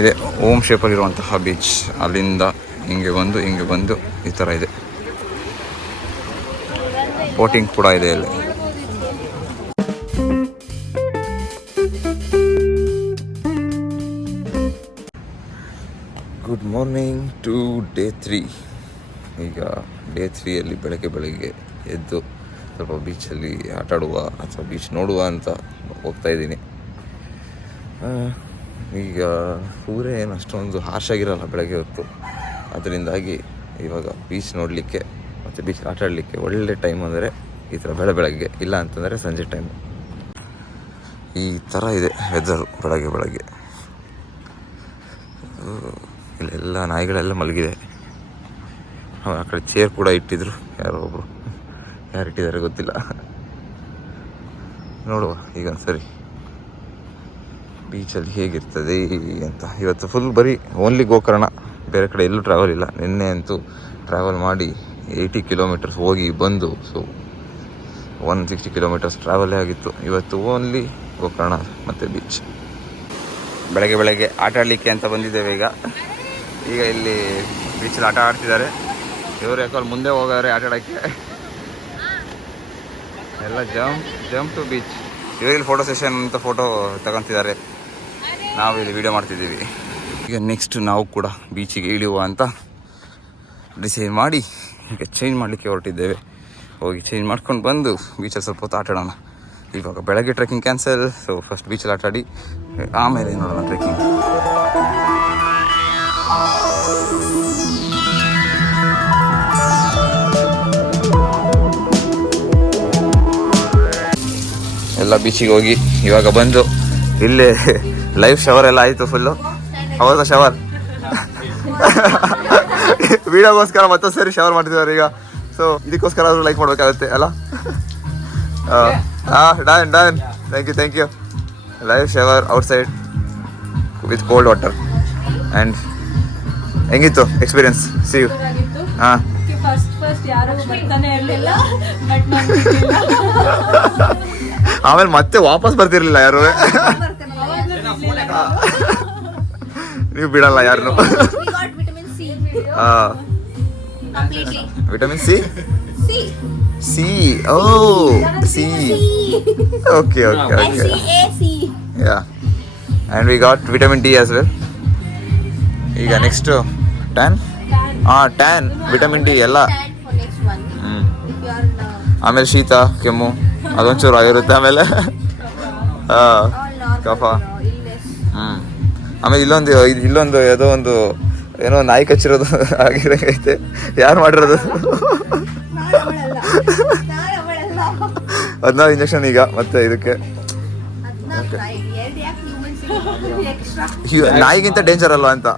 ಇದೆ ಓಮ್ ಶೇಪಲ್ಲಿರುವಂತಹ ಬೀಚ್. ಅಲ್ಲಿಂದ ಹಿಂಗೆ ಬಂದು ಈ ಥರ ಇದೆ. ಬೋಟಿಂಗ್ ಕೂಡ ಇದೆ ಇಲ್ಲಿ. Good morning today 3. ಈಗ ಡೇ 3ಯಲ್ಲಿ ಬೆಳಗ್ಗೆ ಎದ್ದು ಸ್ವಲ್ಪ ಬೀಚಲ್ಲಿ ಆಟಾಡುವ ಅಥವಾ ಬೀಚ್ ನೋಡುವ ಅಂತ ಹೋಗ್ತಾ ಇದ್ದೀನಿ. ಈಗ ಊರೇ ಏನು ಅಷ್ಟೊಂದು ಹಾರ್ಶ್ ಆಗಿರಲ್ಲ ಬೆಳಗ್ಗೆ ಹೊತ್ತು. ಅದರಿಂದಾಗಿ ಇವಾಗ ಬೀಚ್ ನೋಡಲಿಕ್ಕೆ ಮತ್ತು ಬೀಚ್ ಆಟಾಡಲಿಕ್ಕೆ ಒಳ್ಳೆ ಟೈಮ್ ಅಂದರೆ ಈ ಥರ ಬೆಳಗ್ಗೆ, ಇಲ್ಲ ಅಂತಂದರೆ ಸಂಜೆ ಟೈಮು. ಈ ಥರ ಇದೆ ವೆದರು ಬೆಳಗ್ಗೆ. ಇಲ್ಲೆಲ್ಲ ನಾಯಿಗಳೆಲ್ಲ ಮಲಗಿದೆ. ಆ ಕಡೆ ಚೇರ್ ಕೂಡ ಇಟ್ಟಿದ್ರು, ಯಾರು ಇಟ್ಟಿದ್ದಾರೆ ಗೊತ್ತಿಲ್ಲ. ನೋಡುವ ಈಗ ಸರಿ ಬೀಚಲ್ಲಿ ಹೇಗಿರ್ತದೆ ಅಂತ. ಇವತ್ತು ಫುಲ್ ಬರೀ ಓನ್ಲಿ ಗೋಕರ್ಣ, ಬೇರೆ ಕಡೆ ಎಲ್ಲೂ ಟ್ರಾವೆಲ್ ಇಲ್ಲ. ನಿನ್ನೆ ಅಂತೂ ಟ್ರಾವೆಲ್ ಮಾಡಿ 80 ಕಿಲೋಮೀಟರ್ಸ್ ಹೋಗಿ ಬಂದು, ಸೊ 160 ಕಿಲೋಮೀಟರ್ಸ್ ಟ್ರಾವೆಲೇ ಆಗಿತ್ತು. ಇವತ್ತು ಓನ್ಲಿ ಗೋಕರ್ಣ ಮತ್ತು ಬೀಚ್. ಬೆಳಗ್ಗೆ ಆಟ ಆಡಲಿಕ್ಕೆ ಅಂತ ಬಂದಿದ್ದೇವೆ. ಈಗ ಇಲ್ಲಿ ಬೀಚಲ್ಲಿ ಆಟ ಆಡ್ತಿದ್ದಾರೆ. ಇವರು ಯಾಕೋ ಮುಂದೆ ಹೋಗೋರೆ ಆಟ ಆಡೋಕ್ಕೆ. ಎಲ್ಲ ಜಂಪ್ ಟು ಬೀಚ್. ಇವರಲ್ಲಿ ಫೋಟೋ ಸೆಷನ್ ಅಂತ ಫೋಟೋ ತಗೊತಿದ್ದಾರೆ, ನಾವು ಇಲ್ಲಿ ವಿಡಿಯೋ ಮಾಡ್ತಿದ್ದೀವಿ. ಈಗ ನೆಕ್ಸ್ಟ್ ನಾವು ಕೂಡ ಬೀಚಿಗೆ ಇಳಿಯುವ ಅಂತ ಡಿಸೈಡ್ ಮಾಡಿ ಈಗ ಚೇಂಜ್ ಮಾಡಲಿಕ್ಕೆ ಹೊರಟಿದ್ದೇವೆ. ಹೋಗಿ ಚೇಂಜ್ ಮಾಡ್ಕೊಂಡು ಬಂದು ಬೀಚಲ್ಲಿ ಸ್ವಲ್ಪ ಹೊತ್ತು ಆಟ ಆಡೋಣ. ಇವಾಗ ಬೆಳಗ್ಗೆ ಟ್ರೆಕ್ಕಿಂಗ್ ಕ್ಯಾನ್ಸಲ್, ಸೊ ಫಸ್ಟ್ ಬೀಚಲ್ಲಿ ಆಟ ಆಡಿ ಆಮೇಲೆ ನೋಡೋಣ ಟ್ರೆಕ್ಕಿಂಗ್. ಎಲ್ಲ ಬೀಚಿಗೆ ಹೋಗಿ ಇವಾಗ ಬಂದು ಇಲ್ಲೇ ಲೈವ್ ಶವರ್ ಎಲ್ಲ ಆಯಿತು ಫುಲ್ಲು. ಹೌದಾ ಶವರ್ ವಿಡಿಯೋಗೋಸ್ಕರ ಮತ್ತೊಂದು ಸರಿ ಶವರ್ ಮಾಡ್ತಿದ್ದಾರೆ ಈಗ. ಸೊ ಇದಕ್ಕೋಸ್ಕರ ಆದರೂ ಲೈಕ್ ಮಾಡಬೇಕಾಗುತ್ತೆ ಅಲ್ಲ. Done thank you. Live shower outside with cold water. And ಹೆಂಗಿತ್ತು ಎಕ್ಸ್ಪೀರಿಯನ್ಸ್? See you. ಹಾಂ, ಆಮೇಲೆ ಮತ್ತೆ ವಾಪಸ್ ಬರ್ತಿರ್ಲಿಲ್ಲ ಯಾರು. ನೀವು ಬಿಡಲ್ಲ ಯಾರನ್ನು. Vitamin C. Oh C. Okay. Yeah, and we got vitamin D as well. ಈಗ ನೆಕ್ಸ್ಟ್ ಟ್ಯಾನ್ ವಿಟಮಿನ್ ಡಿ ಎಲ್ಲ. ಆಮೇಲೆ ಶೀತ ಕೆಮ್ಮು ಅದೊಂಚೂರು ಆಗಿರುತ್ತೆ. ಆಮೇಲೆ ಕಫ. ಆಮೇಲೆ ಇಲ್ಲೊಂದು ಏನೋ ನಾಯಿ ಕಚ್ಚಿರೋದು ಆಗಿರಂಗೈತೆ. ಯಾರು ಮಾಡಿರೋದು? 14 ಇಂಜೆಕ್ಷನ್ ಈಗ ಮತ್ತೆ ಇದಕ್ಕೆ. ನಾಯಿಗಿಂತ ಡೇಂಜರ್ ಅಲ್ವಾ ಅಂತ.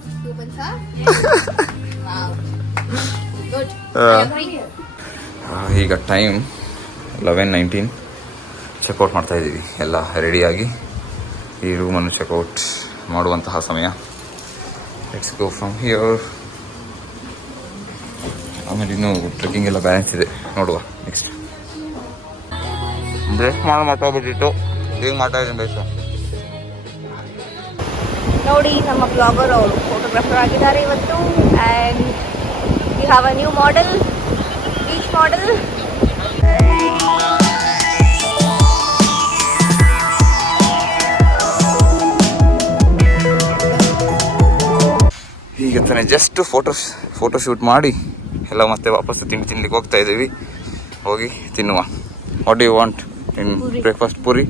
ಈಗ ಟೈಮ್ 11:19. ಚೆಕ್ಔಟ್ ಮಾಡ್ತಾ ಇದ್ದೀವಿ. ಎಲ್ಲ ರೆಡಿಯಾಗಿ ಈ ರೂಮನ್ನು ಚೆಕ್ಔಟ್ ಮಾಡುವಂತಹ ಸಮಯ. Let's go from here. ಆಮೇಲೆ ಇನ್ನೂ ಟ್ರೆಕ್ಕಿಂಗ್ ಎಲ್ಲ ಬ್ಯಾಲೆನ್ಸ್ ಇದೆ, ನೋಡುವ ನೆಕ್ಸ್ಟ್. ಬ್ರೇಕ್ ಮಾತಾಡ್ಬಿಟ್ಟಿತ್ತು, ಹೇಗೆ ಮಾತಾಡಿದ್ದೀನಿ ಬೇಸ ನೋಡಿ. ನಮ್ಮ ಬ್ಲಾಗರ್ ಅವರು ಫೋಟೋಗ್ರಾಫರ್ ಆಗಿದ್ದಾರೆ ಇವತ್ತು. And we have a new model, beach model. ಈಗ ತಾನೇ ಜಸ್ಟ್ ಫೋಟೋ ಶೂಟ್ ಮಾಡಿ ಎಲ್ಲ ಮತ್ತೆ ವಾಪಸ್ಸು ತಿನ್ಲಿಕ್ಕೆ ಹೋಗ್ತಾ ಇದ್ದೀವಿ. ಹೋಗಿ ತಿನ್ನುವ. What do you want in breakfast? Puri.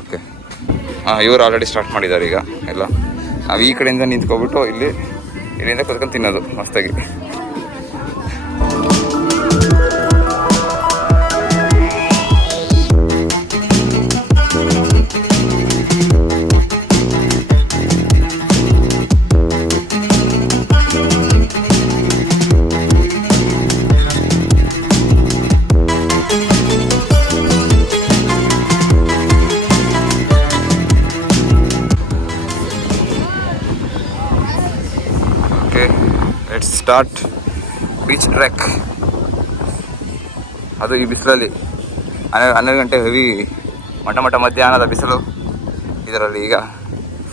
Okay. ಇವರು ಆಲ್ರೆಡಿ ಸ್ಟಾರ್ಟ್ ಮಾಡಿದ್ದಾರೆ ಈಗ ಎಲ್ಲ. ನಾವು ಈ ಕಡೆಯಿಂದ ನಿಂತ್ಕೊಬಿಟ್ಟು ಇಲ್ಲಿಂದ ಕೂತ್ಕೊಂಡು ತಿನ್ನೋದು ಮಸ್ತಾಗಿ. Let's start beach trek. ಅದು ಈ ಬಿಸಿಲಲ್ಲಿ 12 ಗಂಟೆ ಹೆವಿ ಮಠ ಮಧ್ಯಾಹ್ನದ ಬಿಸಿಲು. ಇದರಲ್ಲಿ ಈಗ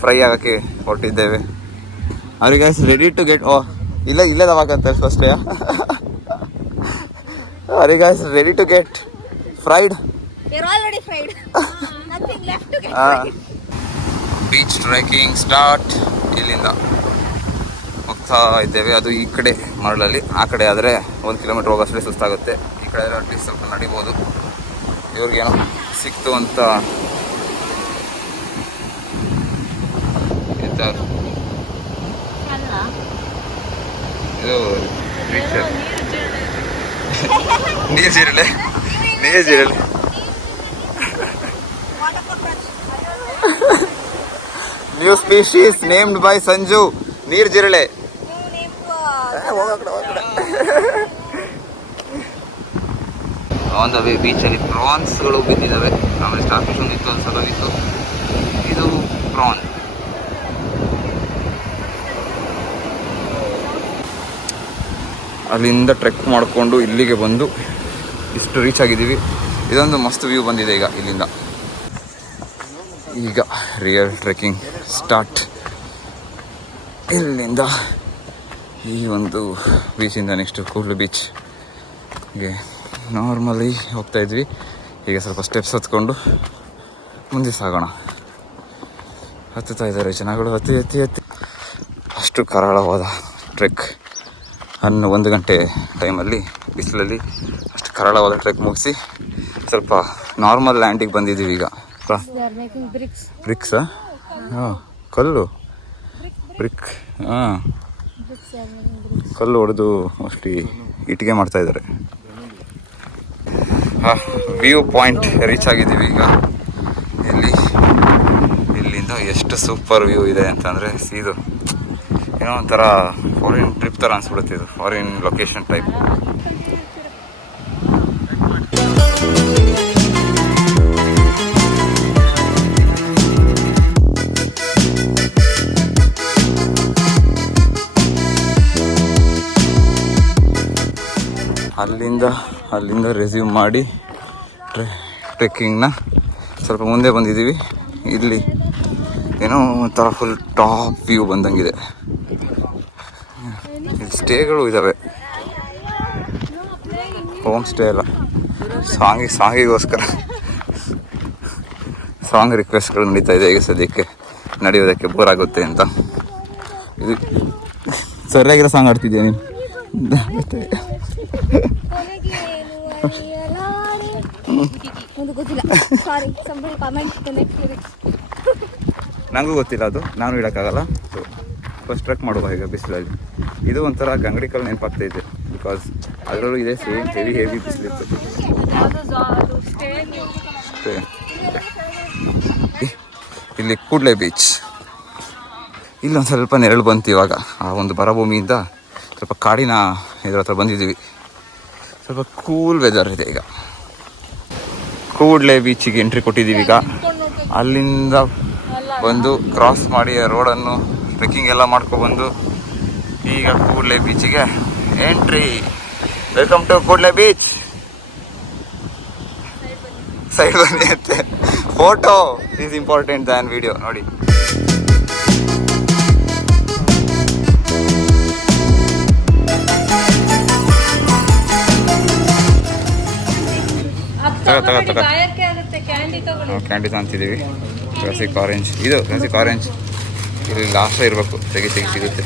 ಫ್ರೈ ಆಗೋಕ್ಕೆ ಹೊರಟಿದ್ದೇವೆ. Are you guys ready to get... Oh, ಇಲ್ಲೇ ದವಾಕಂತ first. Are you guys ready to get fried? We're already fried. Nothing left to get fried. Beach trekking start. ಇಲ್ಲಿಂದ ಹೋಗ್ತಾ ಇದ್ದೇವೆ. ಅದು ಈ ಕಡೆ ಮರಳಲ್ಲಿ, ಆ ಕಡೆ ಆದರೆ 1 ಕಿಲೋಮೀಟರ್ ಹೋಗೋಷ್ಟೇ ಸುಸ್ತಾಗುತ್ತೆ. ಈ ಕಡೆ ಆದರೆ ಅಟ್ಲೀಸ್ಟ್ ಸ್ವಲ್ಪ ನಡಿಬೋದು. ಇವ್ರಿಗೇನೋ ಸಿಕ್ತು ಅಂತ ಇದು ನೀರು ಜೀರಲೆ new species named by Sanju, ನೀರ್ ಜಿರಳೆ. ಆನ್ ದ ವೇ ಬೀಚಲ್ಲಿ ಪ್ರಾನ್ಸ್ಗಳು ಬಿದ್ದಿದ್ದಾವೆ. ಆಮೇಲೆ ಸ್ಟಾರ್ ಫಿಶ್ ಒಂದು ಇತ್ತು, ಒಂದು ಸಲೋಗಿತ್ತು. ಇದು ಪ್ರಾನ್. ಅಲ್ಲಿಂದ ಟ್ರೆಕ್ ಮಾಡಿಕೊಂಡು ಇಲ್ಲಿಗೆ ಬಂದು ಇಷ್ಟು ರೀಚ್ ಆಗಿದ್ದೀವಿ. ಇದೊಂದು ಮಸ್ತ್ ವ್ಯೂ ಬಂದಿದೆ ಈಗ ಇಲ್ಲಿಂದ. ಈಗ ರಿಯಲ್ ಟ್ರೆಕ್ಕಿಂಗ್ ಸ್ಟಾರ್ಟ್. ಇಲ್ಲಿಂದ ಈ ಒಂದು ಬೀಚಿಂದ ನೆಕ್ಸ್ಟ್ ಕೂಡ್ಲು ಬೀಚ್ಗೆ ನಾರ್ಮಲಿ ಹೋಗ್ತಾ ಇದ್ವಿ. ಈಗ ಸ್ವಲ್ಪ ಸ್ಟೆಪ್ಸ್ ಹತ್ಕೊಂಡು ಮುಂದೆ ಸಾಗೋಣ. ಹತ್ತುತ್ತಾ ಇದ್ದಾರೆ ಜನಗಳು, ಹತ್ತಿ ಅಷ್ಟು ಕರಾಳವಾದ ಟ್ರೆಕ್. 1 ಗಂಟೆ ಟೈಮಲ್ಲಿ ಬಿಸಿಲಲ್ಲಿ ಅಷ್ಟು ಕರಾಳವಾದ ಟ್ರೆಕ್ ಮುಗಿಸಿ ಸ್ವಲ್ಪ ನಾರ್ಮಲ್ ಲ್ಯಾಂಡಿಗೆ ಬಂದಿದ್ದೀವಿ ಈಗ. ಬ್ರಿಕ್ಸಾ? ಹಾಂ, ಕಲ್ಲು ಬ್ರಿಕ್. ಹಾಂ, ಕಲ್ಲು ಹೊಡೆದು ಮೋಸ್ಟ್ಲಿ ಇಟ್ಟಿಗೆ ಮಾಡ್ತಾ ಇದ್ದಾರೆ. ವ್ಯೂ ಪಾಯಿಂಟ್ ರೀಚ್ ಆಗಿದ್ದೀವಿ ಈಗ. ಇಲ್ಲಿಂದ ಎಷ್ಟು ಸೂಪರ್ ವ್ಯೂ ಇದೆ ಅಂತಂದರೆ, ಇದು ಏನೋ ಒಂಥರ ಫಾರಿನ್ ಟ್ರಿಪ್ ಥರ ಅನ್ಸ್ಬಿಡುತ್ತೆ. ಇದು ಫಾರಿನ್ ಲೊಕೇಶನ್ ಟೈಪ್. ಅಲ್ಲಿಂದ ರೆಸ್ಯೂಮ್ ಮಾಡಿ ಟ್ರೆಕ್ಕಿಂಗ್ನ ಸ್ವಲ್ಪ ಮುಂದೆ ಬಂದಿದ್ದೀವಿ. ಇಲ್ಲಿ ಏನೋ ಒಂಥರ ಫುಲ್ ಟಾಪ್ ವ್ಯೂ ಬಂದಂಗಿದೆ. ಇಲ್ಲಿ ಸ್ಟೇಗಳು ಇದ್ದಾವೆ, ಹೋಮ್ ಸ್ಟೇ ಎಲ್ಲ. ಸಾಂಗಿಗೋಸ್ಕರ ಸಾಂಗ್ ರಿಕ್ವೆಸ್ಟ್ಗಳು ನಡೀತಾ ಇದೆ ಈಗ ಸದ್ಯಕ್ಕೆ. ನಡೆಯೋದಕ್ಕೆ ಬೋರ್ ಆಗುತ್ತೆ ಅಂತ. ಇದು ಸರಿಯಾಗಿರೋ ಸಾಂಗ್ ಆಡ್ತಿದ್ಯಾ ನೀನು? ನನಗೂ ಗೊತ್ತಿಲ್ಲ ಅದು, ನಾನು ಹೇಳೋಕ್ಕಾಗಲ್ಲ. ಸೊ ಫಸ್ಟ್ ಟ್ರೆಕ್ ಮಾಡುವ ಈಗ ಬಿಸಿಲಲ್ಲಿ. ಇದು ಒಂಥರ ಗಂಗಡಿಕಲ್ ನೆನಪಾಗ್ತೈತೆ, ಬಿಕಾಸ್ ಅದರಲ್ಲೂ ಇದೆ ಸೇಮ್ ಹೆವಿ ಬಿಸಿಲಿತ್ತು. ಇಲ್ಲಿ ಕೂಡ್ಲೆ ಬೀಚ್. ಇಲ್ಲೊಂದು ಸ್ವಲ್ಪ ನೆರಳು ಬಂತು ಇವಾಗ. ಆ ಒಂದು ಬರಭೂಮಿಯಿಂದ ಸ್ವಲ್ಪ ಕಾಡಿನ ಇದ್ರ ಹತ್ರ ಬಂದಿದ್ದೀವಿ. ಸ್ವಲ್ಪ ಕೂಲ್ ವೆದರ್ ಇದೆ ಈಗ. ಕೂಡ್ಲೆ ಬೀಚಿಗೆ ಎಂಟ್ರಿ ಕೊಟ್ಟಿದ್ದೀವಿ ಈಗ. ಅಲ್ಲಿಂದ ಬಂದು ಕ್ರಾಸ್ ಮಾಡಿ ರೋಡನ್ನು ಟ್ರೆಕ್ಕಿಂಗ್ ಎಲ್ಲ ಮಾಡ್ಕೊಬಂದು ಈಗ ಕೂಡ್ಲೆ ಬೀಚಿಗೆ ಎಂಟ್ರಿ. Welcome to Kudle beach. Side ಬನ್ನಿ ಅಂತೆ. Photo is important than video. ನೋಡಿ, ಕ್ಯಾಂಡಿ ತಂತಿದ್ದೀವಿ. Classic orange. ಇದು ಕ್ಲಾಸಿಕ್ ಆರೆಂಜ್. ಇಲ್ಲಿ ಲಾಸ್ಟ್ ಇರಬೇಕು, ತೆಗಿ ಸಿಗುತ್ತೆ.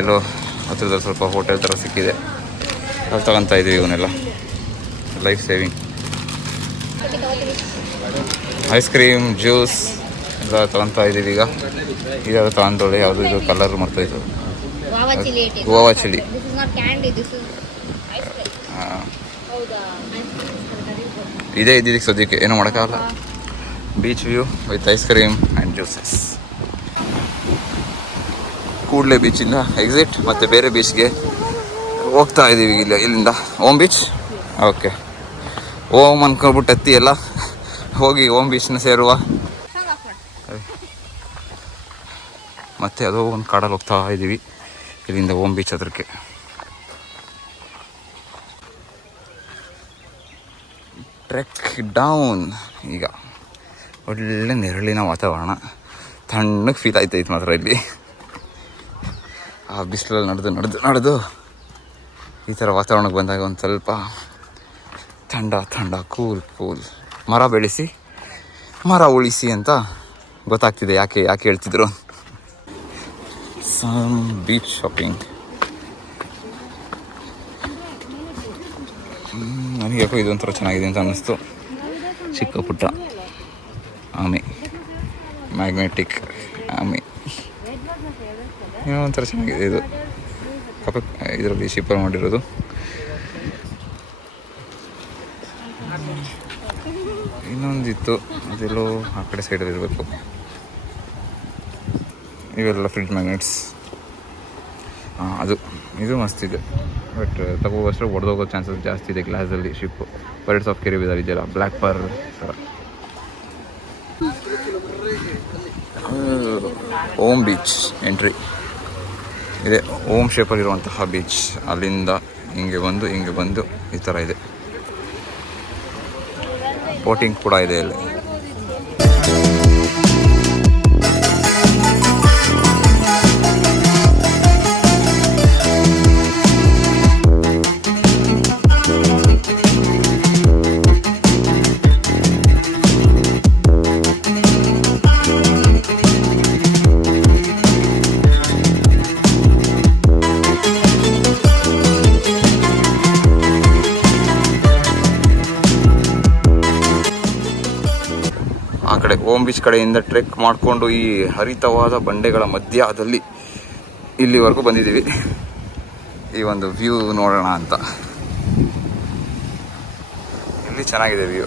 ಎಲ್ಲೋ ಹತ್ತಿರದಲ್ಲಿ ಸ್ವಲ್ಪ ಹೋಟೆಲ್ ಥರ ಸಿಕ್ಕಿದೆ, ಅಲ್ಲಿ ತಗೊತಾ ಇದ್ದೀವಿ. ಇವನ್ನೆಲ್ಲ life saving. Ice cream, juice ಎಲ್ಲ ತಗೊತಾ ಇದ್ದೀವಿ ಈಗ. ಇದಾದ ತಗೊಂಡೋಳಿ. ಯಾವುದು ಇದು ಕಲರ್ ಮರ್ತೋಯ್ತು. ಗೋವಾ ಚಿಲ್ಲಿ. ಇದೇ ಇದ್ದಿದ್ದಕ್ಕೆ ಸದ್ಯಕ್ಕೆ ಏನೂ ಮಾಡೋಕ್ಕಾಗಲ್ಲ. Beach view with ice cream and juices. ಕೂಡ್ಲೆ ಬೀಚಿಂದ ಎಕ್ಸಿಟ್ ಮತ್ತು ಬೇರೆ ಬೀಚ್ಗೆ ಹೋಗ್ತಾ ಇದ್ದೀವಿ. ಇಲ್ಲಿಂದ ಓಮ್ ಬೀಚ್. ಓಕೆ, ಓಮ್ ಅನ್ಕೊಂಡ್ಬಿಟ್ಟು ಹತ್ತಿ ಎಲ್ಲ ಹೋಗಿ ಓಮ್ ಬೀಚ್ನ ಸೇರುವ. ಮತ್ತೆ ಅದೋ ಒಂದು ಕಾಡಲ್ಲಿ ಹೋಗ್ತಾ ಇದ್ದೀವಿ ಇಲ್ಲಿಂದ ಓಮ್ ಬೀಚ್ ಹತ್ರಕ್ಕೆ. Trek down. ಈಗ ಒಳ್ಳೆ ನೆರಳಿನ ವಾತಾವರಣ, ತಣ್ಣಗೆ ಫೀಲ್ ಆಯ್ತೈತೆ ಮಾತ್ರ ಇಲ್ಲಿ. ಆ ಬಿಸಿಲಲ್ಲಿ ನಡೆದು ಈ ಥರ ವಾತಾವರಣಕ್ಕೆ ಬಂದಾಗ ಒಂದು ಸ್ವಲ್ಪ ಥಂಡ ಕೂಲ್. ಮರ ಬೆಳೆಸಿ ಮರ ಉಳಿಸಿ ಅಂತ ಗೊತ್ತಾಗ್ತಿದೆ ಯಾಕೆ ಹೇಳ್ತಿದ್ರು. Some beach shopping. ನನಗೆ ಯಾಕೋ ಇದೊಂಥರ ಚೆನ್ನಾಗಿದೆ ಅಂತ ಅನ್ನಿಸ್ತು. ಚಿಕ್ಕ ಪುಟ್ಟ ಆಮೆ, ಮ್ಯಾಗ್ನೆಟಿಕ್ ಆಮೆ, ಏನೋ ಒಂಥರ ಚೆನ್ನಾಗಿದೆ ಇದು. ಇದರಲ್ಲಿ ಶಿಪ್ಪರ್ ಮಾಡಿರೋದು. ಇನ್ನೊಂದಿತ್ತು, ಅದೆಲ್ಲೋ ಆ ಕಡೆ ಸೈಡಲ್ಲಿ ಇರಬೇಕು. ಇವೆಲ್ಲ ಫ್ರಿಡ್ಜ್ ಮ್ಯಾಗ್ನೆಟ್ಸ್. ಇದು ಮಸ್ತಿದೆ, ಬಟ್ ತಗೋವಷ್ಟು ಒಡೆದೋಗೋ ಚಾನ್ಸಸ್ ಜಾಸ್ತಿ ಇದೆ ಗ್ಲಾಸಲ್ಲಿ. ಶಿಪ್ಪು ಪೈರೇಟ್ಸ್ ಆಫ್ ಕೆರಿಬಿಯನ್ ಇದೆಯಲ್ಲ, ಬ್ಲ್ಯಾಕ್ ಪರ್ ಥರ. ಓಮ್ ಬೀಚ್ ಎಂಟ್ರಿ ಇದೆ. ಓಮ್ ಶೇಪಲ್ಲಿರುವಂತಹ ಬೀಚ್. ಅಲ್ಲಿಂದ ಹಿಂಗೆ ಬಂದು ಈ ಥರ ಇದೆ. ಬೋಟಿಂಗ್ ಕೂಡ ಇದೆ ಇಲ್ಲಿ. ಆ ಕಡೆ ಓಮ್ ಬೀಚ್ ಕಡೆಯಿಂದ ಟ್ರೆಕ್ ಮಾಡಿಕೊಂಡು ಈ ಹರಿತವಾದ ಬಂಡೆಗಳ ಮಧ್ಯದಲ್ಲಿ ಇಲ್ಲಿವರೆಗೂ ಬಂದಿದ್ದೀವಿ. ಈ ಒಂದು ವ್ಯೂ ನೋಡೋಣ ಅಂತ. ಇಲ್ಲಿ ಚೆನ್ನಾಗಿದೆ ವ್ಯೂ.